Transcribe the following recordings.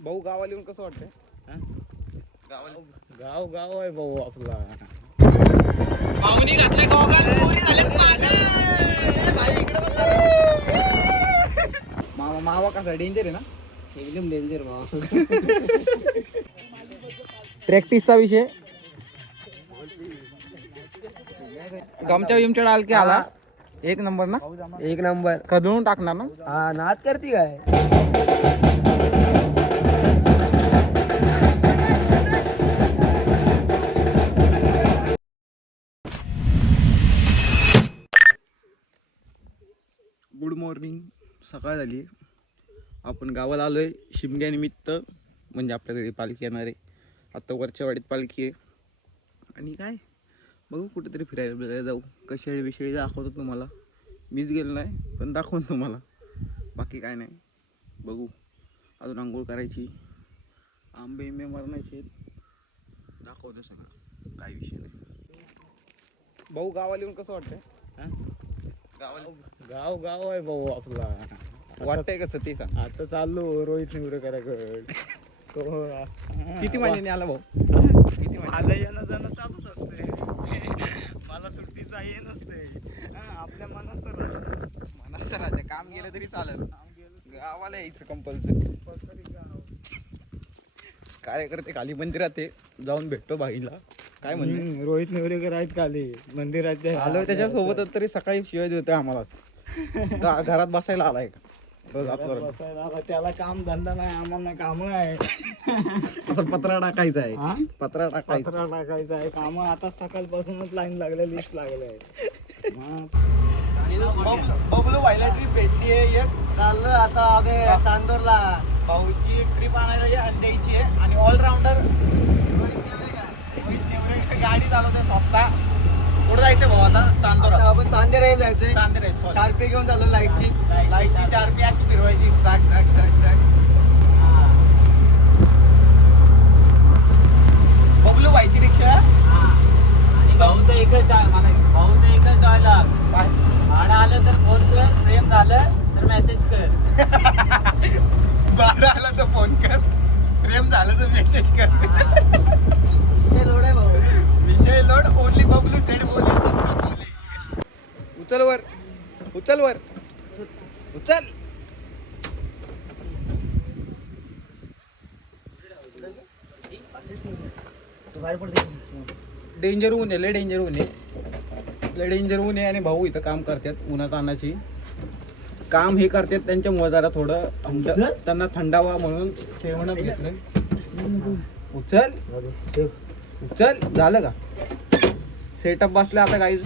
भाऊ गावाला येऊन कसं वाटतंय? गाव गाव आहे भाऊ आपला. पाहुणी घातले गोगल झाले मामा. मावा कसा डेंजर आहे ना? एकदम डेंजर भाऊ. प्रॅक्टिसचा विषय गमच्या विमच्या डाल के आला एक नंबर ना. एक नंबर कधून टाकणार ना. हा नाद करती काय. Good morning. सकाळ झाली. आपण गावाला आलोय शिमग्यानिमित्त. म्हणजे आपल्या घरी पालखी येणार आहे. आता वरच्या वाडीत पालखी आहे. आणि काय बघू कुठेतरी फिरायला जाऊ. कशाळी विषयी दाखवतो तुम्हाला. मीच गेलो नाही पण दाखवतो तुम्हाला. बाकी काय नाही. बघू अजून आंघोळ करायची. आंबे मारण्याचे दाखवतो सगळं. काय विषय नाही. भाऊ गावाला येऊन कसं वाटतंय? गाव गाव आहे भाऊ आपला. वाटतंय कसं ते सांग. आता चाललो रोहित निवरेकराकडे. किती महिन्याने आला भाऊ? किती महिने? माझं येणं जाणं चालूच असते. मला सुट्टीचा हे नसते. आपल्या मनात तर मनाचं राहते. काम गेलं तरी चालेल. गावाला यायचं कंपल्सरी. कार्यकर्ते खाली मंदिरात आहे. जाऊन भेटतो भाईला. काय म्हणते? रोहित निवरेकर आहेत खाली मंदिराच्या. आलोय त्याच्यासोबतच तरी सकाळी शिवाय देतोय आम्हालाच. घरात बसायला आलाय का? त्याला काम धंदा नाही. आम्हाला काम आहे. आता पत्रा टाकायचा आहे. पत्रा टाकायचा आहे. काम आता सकाळपासूनच लाईन लागले. लिस्ट लागले आहे. बबलू भाईला ट्रिप भेटली आहे एक. चाललं आता आम्ही चांदोरला. भाऊची एक ट्रिप आणायला आणि द्यायची आहे. आणि ऑलराऊंडर रोहित नेवरे गाडी चालवते स्वतः. कुठं जायचं भाऊ आता? चांदोर. आपण चांदेराला जायचंय. चांदोर शार्पी घेऊन चाललो. लाईटची शार्पी अशी फिरवायची. Track track track track. Bablu भाईची रिक्षा. भाऊचं एकच डायलॉग. भाडं आलं तर फोन कर. प्रेम झालं तर मेसेज कर. भाडं आलं तर फोन कर. प्रेम झालं तर मेसेज कर. विषय लोड आहे भाऊ. विषय लोड. ओनली बबलू सेड बोली. उचल वर. उचल वर. उचल. डेंजर ऊन आहे. लय डेंजर ऊन आहे. लय डेंजर ऊन आहे. आणि भाऊ इथं काम करतात उन्हात तानाची. काम हे करतात त्यांच्यामुळे जरा थोडं त्यांना थंडावा म्हणून सेवण घेतलं. उचल. उचल. झालं का? सेटअप बसला आता गाईज.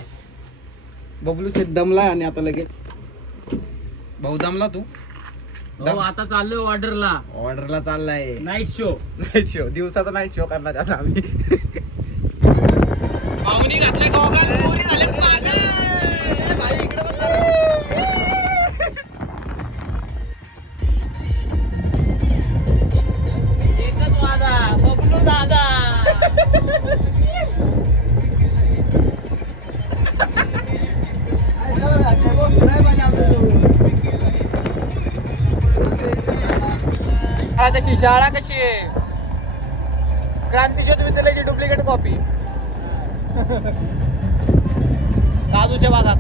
बबलू सेट दमला. आणि आता लगेच भाऊ दमला. तू आता चाललोय ऑर्डरला चाललाय. Night show. दिवसाचा नाईट शो करणार आता आम्ही. पाहुणी घातले गोगल पुरी झाले पागल. भाई इकडे बघ. एकच वादा बबलू दादा. कशी शाळा कशी आहे? क्रांतिज्योत विद्यालयाची डुप्लिकेट कॉपी. काजूच्या बागा.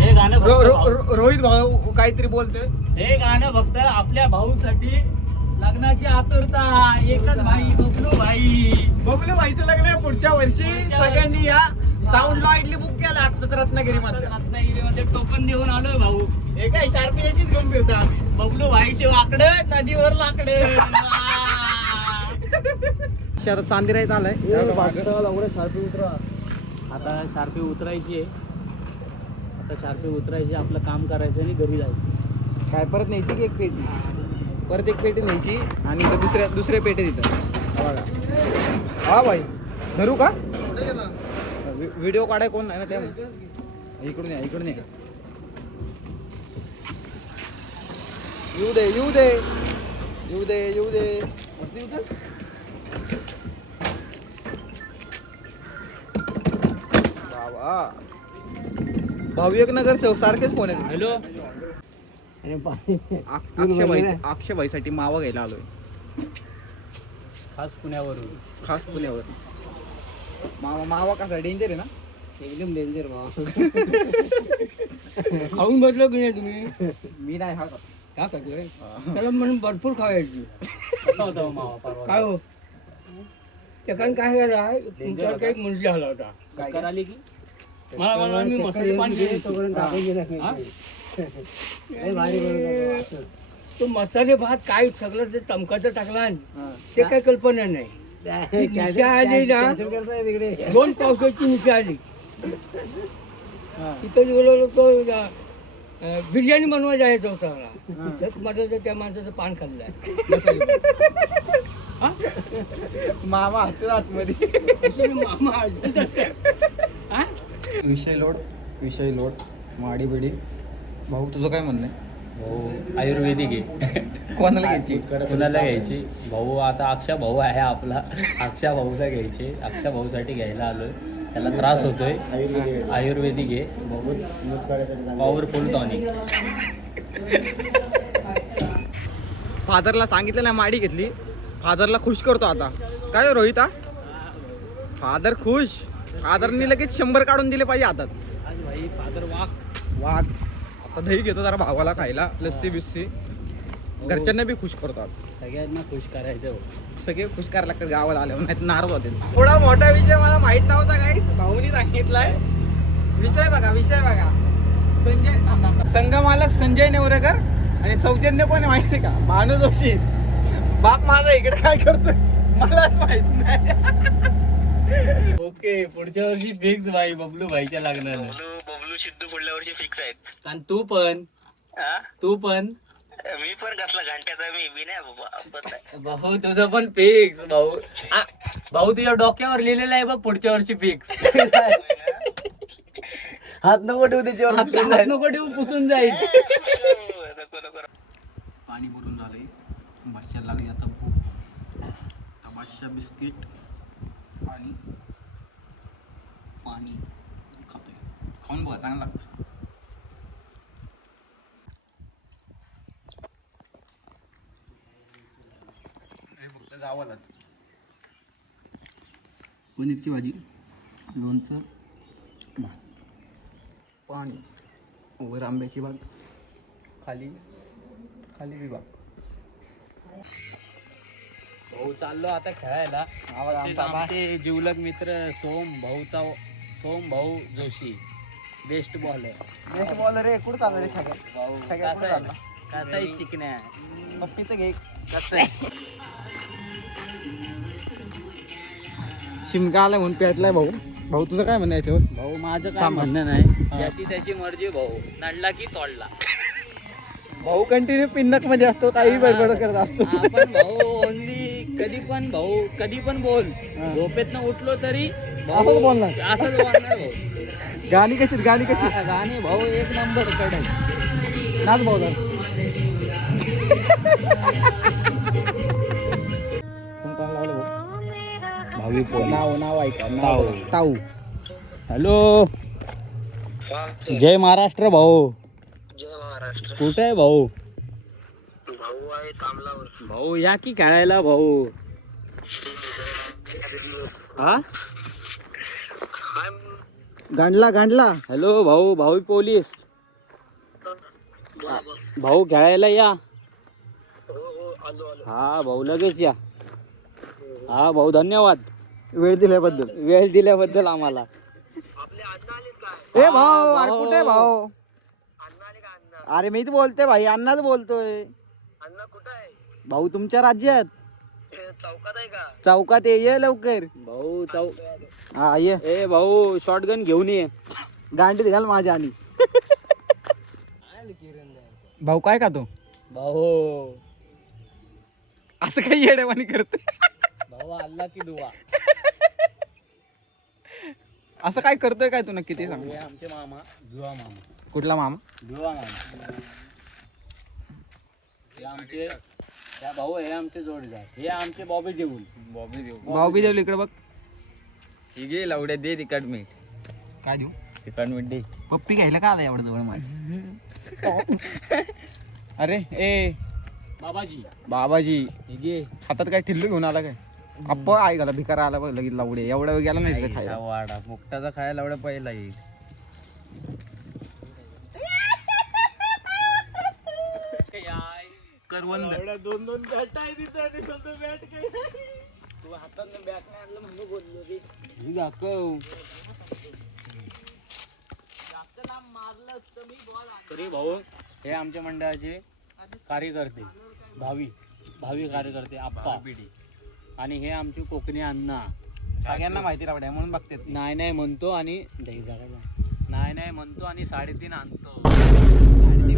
हे गाणं रोहित भाऊ काहीतरी बोलतोय. हे गाणं फक्त आपल्या भाऊसाठी. लग्नाची आतुरता. एकच भाई बबलू भाई. बबलू भाईचं लग्न आहे पुढच्या वर्षी. सगळ्यांनी या साऊंड लाईटली बुक केला आता रत्नागिरीमध्ये. रत्नागिरीमध्ये टोकन देऊन आलोय भाऊ. हे काय शार्पी याचीच घेऊन फिरतो आम्ही. बबलू भाईचे वाकड नदीवर लाकड. आता चांदी राहत आलाय. शार्पी उतरा. आता शार्पी उतरायची आहे. आपलं काम करायचं आणि घरी जायचं. काय परत न्यायची की एक पेटी? परत एक पेटी न्यायची. आणि दुसऱ्या पेटी तिथं बघा. हा भाई धरू का? व्हिडिओ काढाय कोण नाही ना त्या. इकडून या. येऊ दे. वा भाऊ एक नगर सेवक सारखेच फोन आहे. हॅलो. अक्षयभाईसाठी मावा घ्यायला आलोय खास पुण्यावरून. खास पुण्यावर. मावा कसा डेंजर आहे ना. एकदम डेंजर मावा. खाऊन बसलो की नाही तुम्ही? मी नाही हा का करतोय त्याला म्हणून भरपूर खावायची. कसा होता मावा परवा? काय हो कारण काय झालं तुमच्यावर एक मुलगी आला होता. चक्कर आली की मला मी मसाले पाणी तो मसाले भात काय सगळं ते चमकाचं टाकला ते काय कल्पना नाही. निशा आली ना 2 पावसाची निशा आली तिथं बोलवलं तो बिर्याणी बनवायला जायचं होता मला. माझं त्या माणसाचं पान खाल्लंय. मामा असते आतमध्ये. मामा विषय लोट माडी बिडी. भाऊ तुझं काय म्हणणं आहे? भाऊ आयुर्वेदिक आहे. कोणाला घ्यायची? कुणाला घ्यायची? भाऊ आता अक्षा भाऊ आहे आपला. अक्षा भाऊला घ्यायचे. अक्षा भाऊसाठी घ्यायला आलोय. त्याला त्रास होतोय. आयुर्वेदिक आहे. Powerful tonic. फादरला सांगितलं ना माडी घेतली. फादरला खुश करतो आता. काय रोहिता फादर खुश. फादरनी लगेच 100 काढून दिले पाहिजे हातात. आज भाई फादर वाघ. आता दही घेतो जरा भावाला खायला. लस्सी बिस्सी घरच्यांना बी खुश करतो आज. सगळ्यांना खुश करायचं. सगळे खुश करायला लागतात गावाला आल्यावर, नाही नाराज होते. थोडा मोठा विषय मला माहित नव्हता गाईस. भाऊनी सांगितलाय. विषय बघा संघ मालक संजय नेवरेकर आणि सौजन्य कोण माहिती का? भानू जोशी. बाप माझा इकडे काय करतोय मलाच माहित नाही. ओके पुढच्या वर्षी फिक्स भाई बबलू भाईच्या लागणार. बबलू सिद्धू पुढल्या वर्षी फिक्स आहेत. आणि तू पण मी पण कसला घंट्याचा मी नाही बाबा. भाऊ तुझं पण फिक्स भाऊ. भाऊ तुझ्या डोक्यावर लिहिलेलं आहे बघ पुढच्या वर्षी फिक्स. हात नको ठेवू त्याच्यावर. हात नको ठेवू पुसून जाईल. पाणी भरून झालंय. बादशाह लागली आता भूक. बादशाह बिस्किट आणि पाणी खातोय. खाऊन बघा चांगला लागतं. फक्त जावालाच. पनीरची भाजी, लोणचं, भात, पाणी, वर आंब्याची बाग, खाली विभाग. भाऊ चाललो आता खेळायला. तसेच आमचे जिवलग मित्र सोम भाऊ जोशी बेस्ट बॉलर. रे कुठं चाललं रे छाग्या? भाऊ छाग्या कुठं चालला? कसा आहे चिकन्या? पप्पीचं घे. कसं आहे? शिमगा आलाय म्हणून पेटलाय भाऊ तुझं काय म्हणणं याच्यावर? भाऊ माझं काय म्हणणं नाही. ज्याची त्याची मर्जी भाऊ. नडला की तोडला. भाऊ कंटिन्यू पिन्नक मध्ये असतो. काही बडबड करत असतो. आपण भाऊ ओनली कधी पण बोल. झोपेतनं उठलो तरी असंच बोलणार. असंच बोलणार भाऊ. गाणी कशी गाणी भाऊ एक नंबर कडे नाच भाऊ. भावी नाव ऐका. ताऊ. हॅलो जय महाराष्ट्र भाऊ. जय महाराष्ट्र. कुठे आहे भाऊ? भाऊ आहे कामलावर. भाऊ या की खेळायला भाऊ. हा गांडला. हॅलो भाऊ पोलीस. भाऊ खेळायला या. आलो. हा भाऊ लगेच या. हा भाऊ धन्यवाद वेळ दिल्याबद्दल आम्हाला. आपले अण्णा आले काय? ए भाऊ अरे कुठे भाऊ? अण्णा आले का अण्णा? अरे मीच बोलते भाई. अण्णाच बोलतोय. अण्णा कुठं आहे? भाऊ तुमच्या राज्यात चौकात आहे का? चौकात ये लवकर. भाऊ हा ये. ए भाऊ शॉटगन घेऊन ये. गांडीत घाल माझ्या. आणि भाऊ काय खातो? भाऊ असं काही येडेवाणी करते. भाऊ अल्ला की दुआ. असं काय करतोय काय तू नक्की ते सांग. हे आमचे मामा दुआ मामा. कुठला मामा? दुआ मामा. हे आमचे भाऊ हे आमचे जोडीदार. हे आमचे बॉबी देऊल. भाऊ बी देऊ इकडे बघ. ही गे लावड्या दे तिकट मीठ. काय देऊ? पप्पी घ्यायला का आला एवढं जवळ माझं अरे ए बाबाजी हातात काय ठिल्लू घेऊन आला काय आप्पा आई गेला भिकारा आला बघ लगेच लावडे एवढा वेळ गेला नाही तिथं खायला वाडा मुक्ताचा खायला एवढा पहिला येईल करवंद दोन बॅट आहे तिथं आणि स्वतः बॅट काय तू हातानं बॅट नाही आणलं म्हणून बोललो रे ही दाखव तरी भाऊ हे आमच्या मंडळाचे कार्यकर्ते भावी कार्यकर्ते आप्पा आणि हे आमचे कोकणी अण्णा सगळ्यांना माहिती रावड्या म्हणून बघते नाही म्हणतो आणि नाही म्हणतो आणि 3.5 आणतो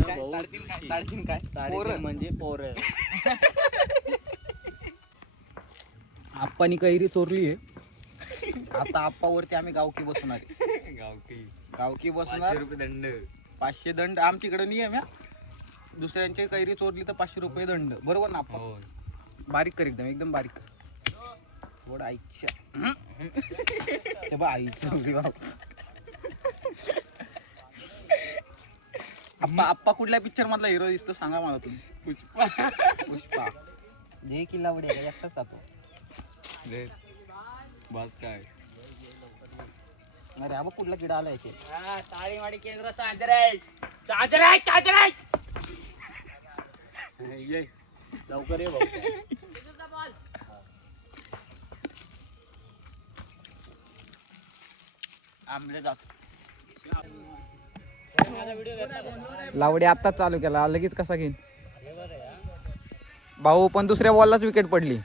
भाऊ. साडेतीन काय 3.5 म्हणजे पोरं आप्पानी कैरी चोरली आहे आता आप्पावरती आम्ही गावकी बसवणार आहे. गावकी बसणार दंड 500 दंड आमच्याकडे नियम आहे दुसऱ्यांची कैरी चोरली तर 500 रुपये दंड बरोबर ना आप्पा बारीक कर एकदम बारीक कर थोडं आईच्या हे बघ आईची आप्पा कुठल्या पिक्चर मधला हिरो दिसतो सांगा मला तुम्ही पुष्पा जे किल्ला उडी एकटाच जातो बस काय अरे बघ कुठला किडा आला याचे टाळीवाडी केंद्र चादर ये लवकर ये भाऊ आंबले जातो लावडी आत्ताच चालू केला लगेच कसा घेईन भाऊ पण दुसऱ्या बॉललाच विकेट पडली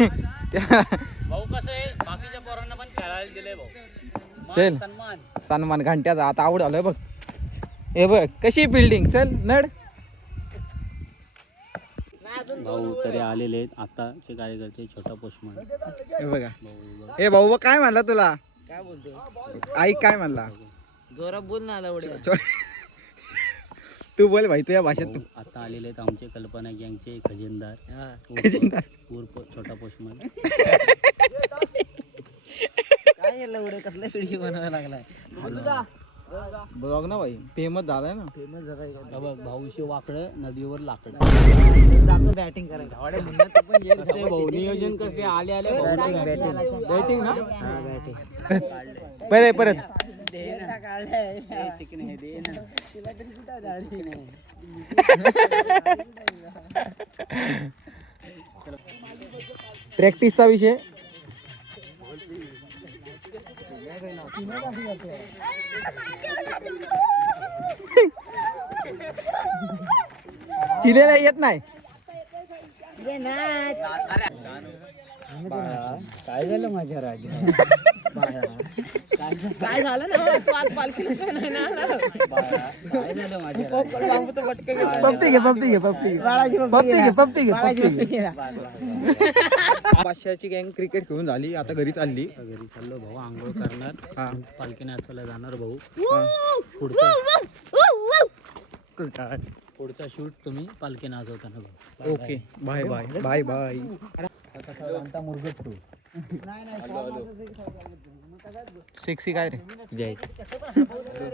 भाऊ कसं आहे बाकीच्या पोरांना पण खेळायला दिले भाऊ चल सन्मान घंट्याचा आता आवड आलोय बघ हे बघ कशी बिल्डिंग चल नड भाऊ तरी आलेले आहेत आता ते कार्यकर्ते छोटा पोस्टमन हे बघा हे भाऊ बघ काय म्हणला तुला काय बोलतो आई काय म्हणला जोरात बोल ना लावड्या तू बोल भाई तुझ्या भाषेत तू आता आलेले आहेत आमचे कल्पना गँगचे खजिनदार उर्फ छोटा पोस्टमन काय लावड्या कसला व्हिडिओ बनवायला लागलाय बघ ना भाई फेमस झालाय ना फेमस झाला बघ भाऊशी वाकडं नदीवर लाकड जातो बॅटिंग करायला लावड्या म्हणलं तू पण ये भाऊ नियोजन कसे आले बॅटिंग ना हा बॅटिंग परत चिकन हे दे ना प्रॅक्टिसचा विषय चिलेला येत नाही काय झालं माझ्या राजा काय झालं ना तू आज पालखीला नाही ना काय झालं माझ्या पाचशेची गँग क्रिकेट खेळून झाली आता घरी चालली घरी चाललो भाऊ आंघोळ करणार पालखी नाचवायला जाणार भाऊ पुढचा शूट तुम्ही पालखी नाचवताना भाऊ okay bye bye bye bye sexy काय रे जय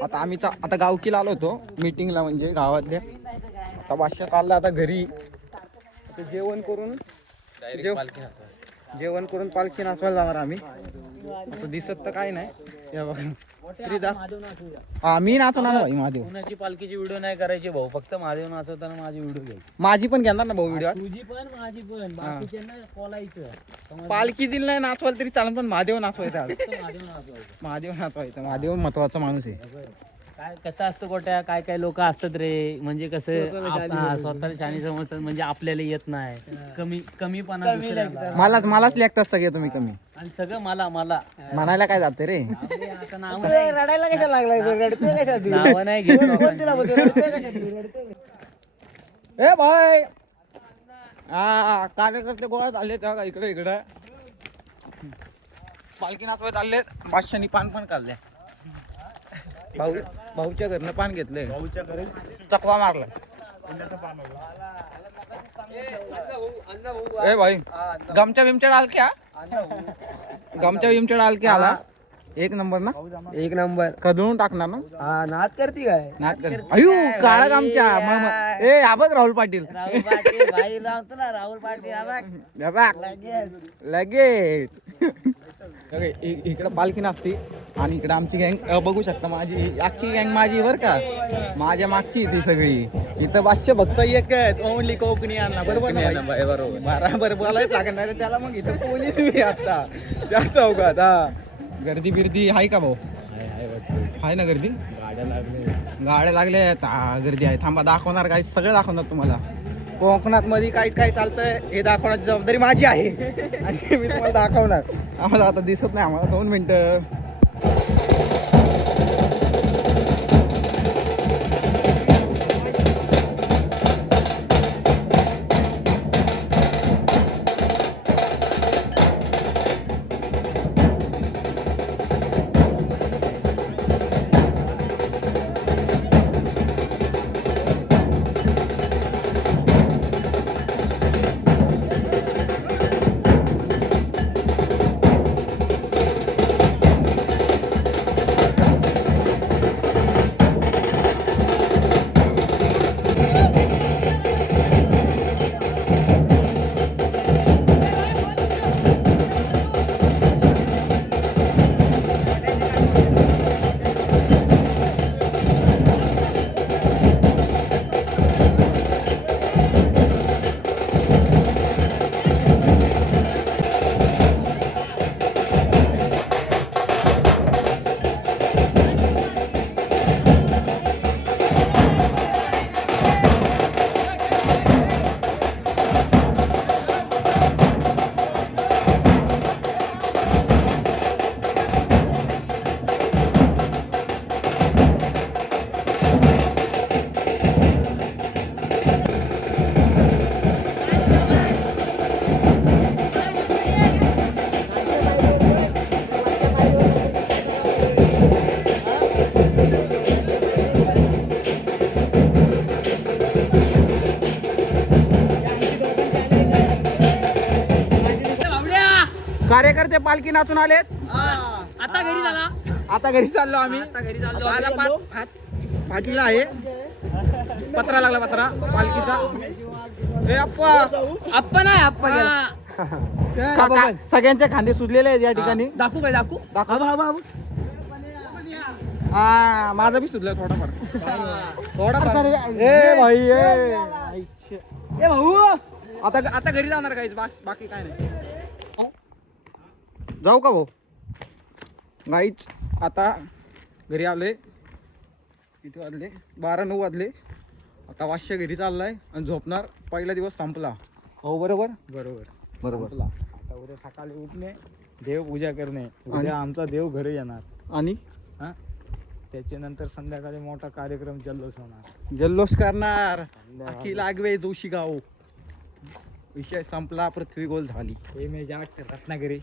आता आम्ही आता गावकीला आलो होतो मीटिंगला म्हणजे गावातल्या आता बादशाह चालला आता घरी आता जेवण करून पालखी नाचवायला जाणार आम्ही आता दिसत तर काय नाही हे बघा तरी हा मी नाचवणार भाई महादेव कुणाची पालखीची व्हिडिओ नाही करायची भाऊ फक्त महादेव नाचवताना माझी व्हिडिओ घ्यायची माझी पण घेणार ना भाऊ व्हिडिओ तुझी पण माझी पण बाकीच्यांना बोलायचं पालखी दिली नाही नाचवायला तरी चालेल पण महादेव नाचवायचा महादेव नाचवायचं महादेव महत्वाचा माणूस आहे काय कसं असतं गोट्या काय काय लोक असतात रे म्हणजे कसं स्वतःला शानी समजतात म्हणजे आपल्याला येत नाही कमीपणा दुसऱ्याला. मलाच लेखतात सगळे तुम्ही कमी आणि सगळं मला म्हणायला काय जाते रे आपले आता नाव रडायला कशा लागलाय नाव नाही घेत आपण. ए भाई हा कार्यकर्ते गोळा झाले त्या इकडे पालखी नाचवाय चालले बादशानी पान पण काढले भाऊच्या घरनं पान घेतले चकवा मारला ए भाई गमच्या बिमच्या डाल क्या गमच्या बिमच्या डाल के आला एक नंबर ना एक नंबर. कधून टाकणार ना हा नाद करती काय? नाच कर अयो काळा आमच्या ए हा बघ राहुल पाटील राहुल पाटील भाई लावतो ना राहुल पाटील. हा बघ. हे बघ. लगेच इकडं पालखी नसती आणि इकडं आमची गँग बघू शकता. माझी अख्खी गँग माझी बर का, माझ्या मागची ती सगळी. इथं 500 भक्त एकच ओनली कोकणी आणला बरोबर ना भाई? बरोबर बरोबर बोलायच लागत नाही त्याला. मग इथं कोणी तुम्ही आता 4 चौकात. हा गर्दी बिर्दी आहे का भाऊ? आहे ना गर्दी? गाड्या लागल्या. गर्दी आहे. थांबा दाखवणार काय सगळं दाखवणार तुम्हाला. कोकणात मध्ये काय काय चालतंय हे दाखवण्याची जबाबदारी माझी आहे आणि मी तुम्हाला दाखवणार. आम्हाला आता दिसत नाही, आम्हाला 2 मिनिटं. कार्यकर्ते पालखी नाचून आलेत. आता घरी झाला. आता घरी चाललो आम्ही. आता घरी चाललो. हात फाटलेला आहे. पत्रा लागला पत्रा पालखीचा. ए अप्पा आप्पा नाही आप्पा गेला. सगळ्यांचे खांदे सुजलेले आहेत या ठिकाणी. दाखवू काय? दाखवू. हा माझा बी सुजला थोडाफार. थोडाफार. ए भाई ए भाऊ आता आता घरी जाणार काहीच बाकी काय नाही. जाऊ का भाऊ? नाहीच आता घरी आलोय. किती वाजले? 12-9 वाजले. आता 500 घरी चाललाय आणि झोपणार. पहिला दिवस संपला. हो बरोबर बरोबर. आता उद्या सकाळी उठणे, देवपूजा करणे. उद्या आमचा देव घरी येणार आणि हा त्याच्यानंतर संध्याकाळी मोठा कार्यक्रम जल्लोष होणार. जल्लोष करणार. अखिल आगवे जोशी गाव. विषय संपला. पृथ्वी गोल झाली. हे मी जाट रत्नागिरी.